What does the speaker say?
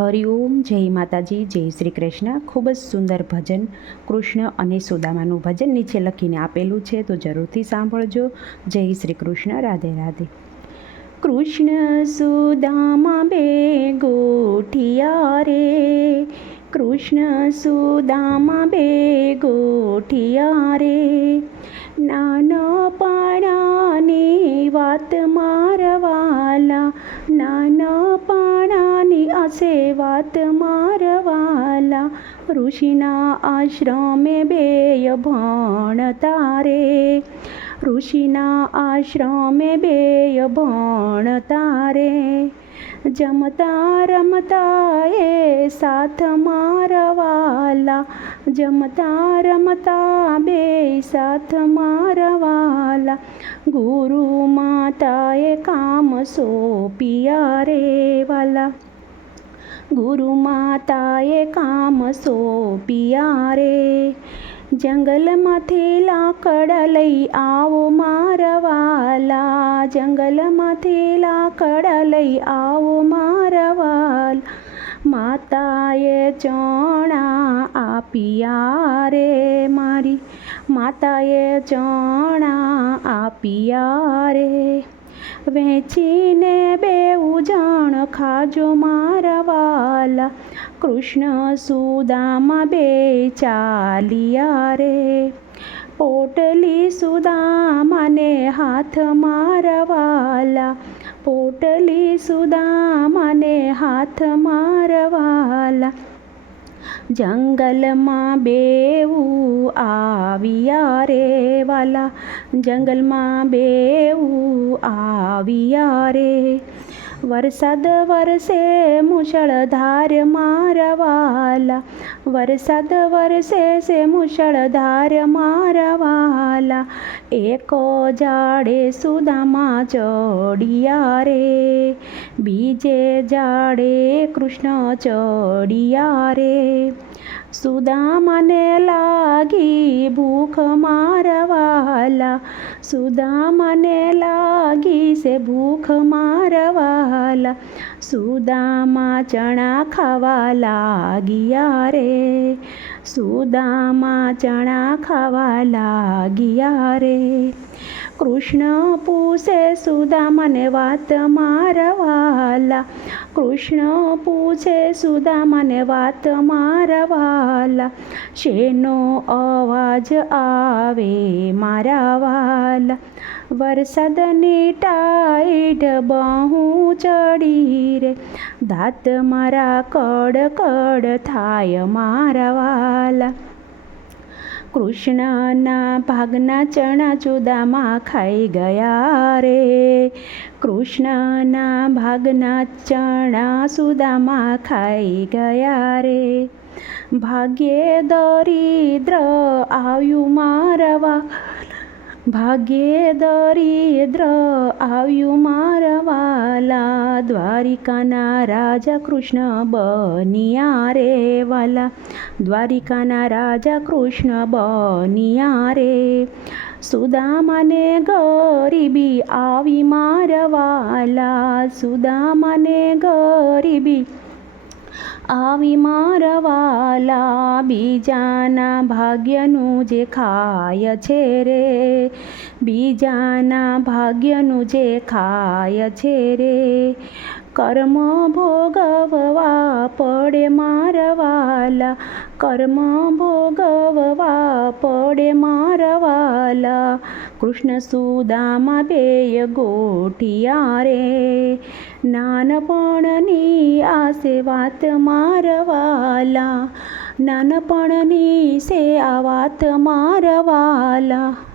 હરિઓમ જય માતાજી, જય શ્રી કૃષ્ણ. ખૂબ જ સુંદર ભજન કૃષ્ણ અને સુદામાનું ભજન નીચે લખીને આપેલું છે, તો જરૂરથી સાંભળજો. જય શ્રી કૃષ્ણ, રાધે રાધે. કૃષ્ણ સુદામા બે ગોઠિયા રે. કૃષ્ણ સુદામા બે ગોઠિયા રે. નાનપણાની વાત મારવાલા ઋષિના આશ્રમે બેય ભણતા રે ઋષિના આશ્રમે બેય ભણતા રે જમતા રમતા એ સાથ મારવાલા, જમતા રમતા બે સાથ મારવાલા. ગુરુ માતાએ કામ સોપિયા રે વાલા ગુરુ માતાએ કામ સોંપ્યા રે. જંગલમાંથી લાકડા લઈ આવો મારવાલા. જંગલમાંથી લાકડા લઈ આવો મારવાલ. માતાએ ચણા આપિયા રે મારી. માતાએ ચણા આપિયા રે. વેચીને બેઉ જણ ખાજો મારવાલા કૃષ્ણ સુદામા બે ચાલિયા રે. પોટલી સુદામાને હાથ મારવાલા પોટલી સુદામાને હાથ મારવાલા જંગલમાં બેવું આવ્યા રે વાલા. જંગલમાં બેવું આવ્યા રે. વરસાદ વરસે મુશળધાર મારવાલા. વરસાદ વરસે સે મુશળધાર મારવાલા. એકો જાડે સુદામા ચડિયા રે. બીજે જાડે કૃષ્ણ ચડિયા રે. સુદામને લાગી ભૂખ મારવાલા, સુદામને લાગી સે ભૂખ મારવાલા, સુદામા ચણા ખાવા લાગ્યા રે. સુદામા ચણા ખાવા લાગ્યા રે. કૃષ્ણ પૂછે, સુદામાને વાત મારવાલા? કૃષ્ણ પૂછે, સુદામાને વાત મારવાલા? શેનો અવાજ આવે મારા વાલા? વરસાદની ટાઈટ બહુ ચડી રે. દાંત મારા કડ કડ થાય મારા વાલા. કૃષ્ણના ભાગના ચણા ચુદામાં ખાઈ ગયા રે. કૃષ્ણના ભાગના ચણા સુદામાં ખાઈ ગયા રે. ભાગ્યે દરિદ્ર આવ્યું મારવા ભાગ્યે દરિદ્ર આવ્યું મારવાલા દ્વારિકાના રાજા કૃષ્ણ બનિયા રે વાલા દ્વારિકાના રાજા કૃષ્ણ બનિયા રે સુદામાને ગરીબી આવી મારવાલા સુદામાને ગરીબી આવી મારવાલા બીજાના ભાગ્યનું જે ખાય છે રે બીજાના ભાગ્યનું જે ખાય છે રે કર્મ ભોગવવા પડે મારવાલા કર્મ ભોગવવા પડે મારવાલા કૃષ્ણ સુદામા બેય ગોઠિયા રે નાનપણની આસે વાત મારવાલા નાનપણની સે આ વાત મારવાલા.